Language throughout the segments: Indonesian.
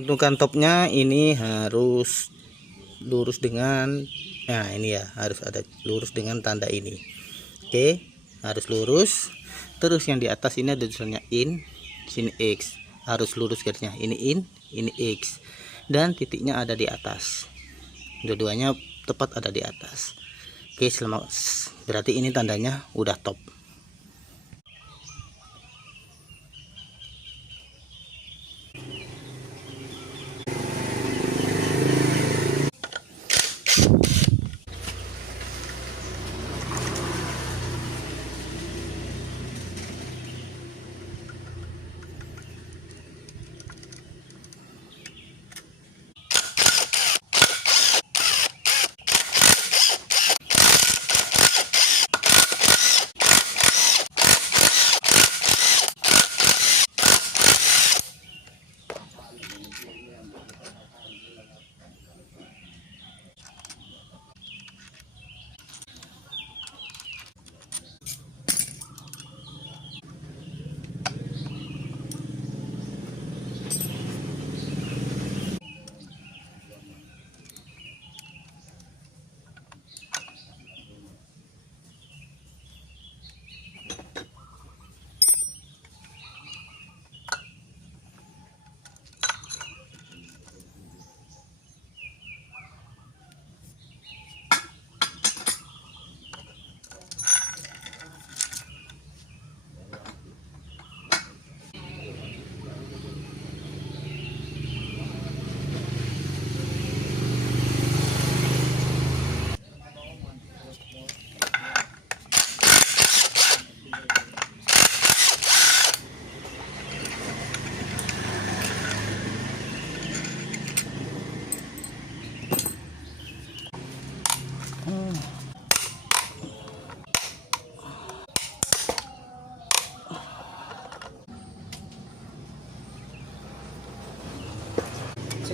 Tentukan topnya ini harus lurus dengan, nah ini ya, harus ada lurus dengan tanda ini. Oke, harus lurus. Terus yang di atas ini ada tulisannya in, sini X, harus lurus garisnya. Ini in, ini X, dan titiknya ada di atas. Dua-duanya tepat ada di atas. Oke, berarti ini tandanya udah top.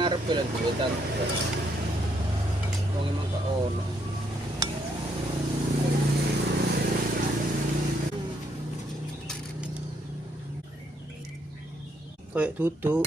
ngarep bilang duitan. Wong emang gak ono. Kayak duduk.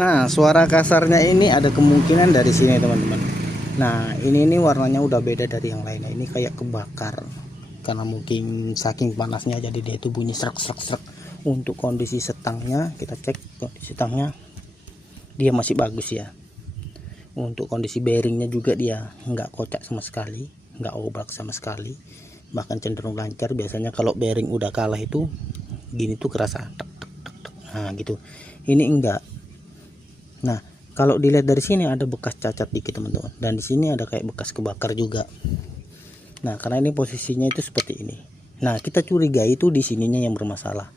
Nah, suara kasarnya ini ada kemungkinan dari sini, teman-teman. Nah, ini warnanya udah beda dari yang lainnya. Ini kayak kebakar. Karena mungkin saking panasnya jadi dia itu bunyi serak. Untuk kondisi setangnya, kita cek kondisi setangnya. Dia masih bagus ya. Untuk kondisi bearingnya juga dia nggak kocak sama sekali, nggak oblak sama sekali. Bahkan cenderung lancar. Biasanya kalau bearing udah kalah itu gini tuh kerasa tek. Nah, gitu. Ini enggak. Nah, kalau dilihat dari sini ada bekas cacat dikit, teman-teman. Dan di sini ada kayak bekas kebakar juga. Nah, karena ini posisinya itu seperti ini. Nah, kita curiga itu di sininya yang bermasalah.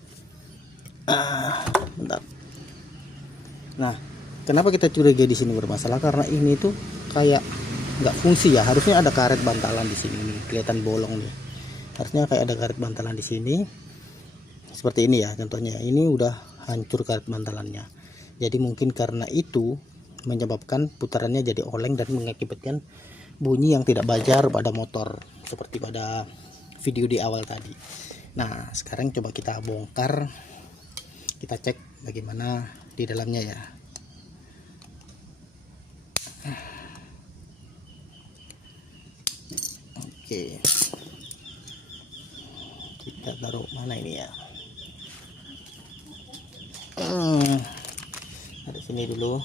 Bentar. Nah, kenapa kita curiga di sini bermasalah? Karena ini tuh kayak nggak fungsi ya. Harusnya ada karet bantalan di sini nih. Kelihatan bolong nih. Harusnya kayak ada karet bantalan di sini. Seperti ini ya contohnya. Ini udah hancur karet bantalannya. Jadi mungkin karena itu menyebabkan putarannya jadi oleng dan mengakibatkan bunyi yang tidak wajar pada motor seperti pada video di awal tadi. Nah, sekarang coba kita bongkar, kita cek bagaimana di dalamnya ya. Oke, kita taruh mana ini ya. Ada sini dulu.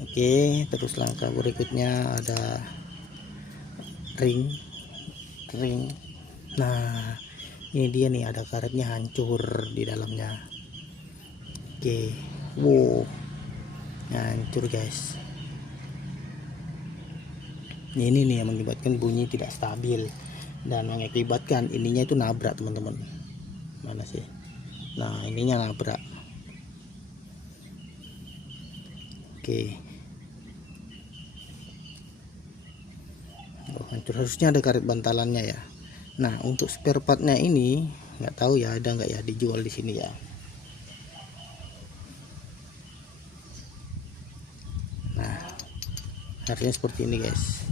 Oke, terus langkah berikutnya ada ring. Nah, ini dia nih, ada karetnya hancur di dalamnya. Oke, wow, hancur guys. Ini nih yang mengakibatkan bunyi tidak stabil dan mengakibatkan ininya itu nabrak, teman-teman. Mana sih? Nah, ininya nabrak. Oke. Oh, hancur. Harusnya ada karet bantalannya ya. Nah, untuk spare partnya ini nggak tahu ya ada nggak ya dijual di sini ya. Nah, harusnya seperti ini guys.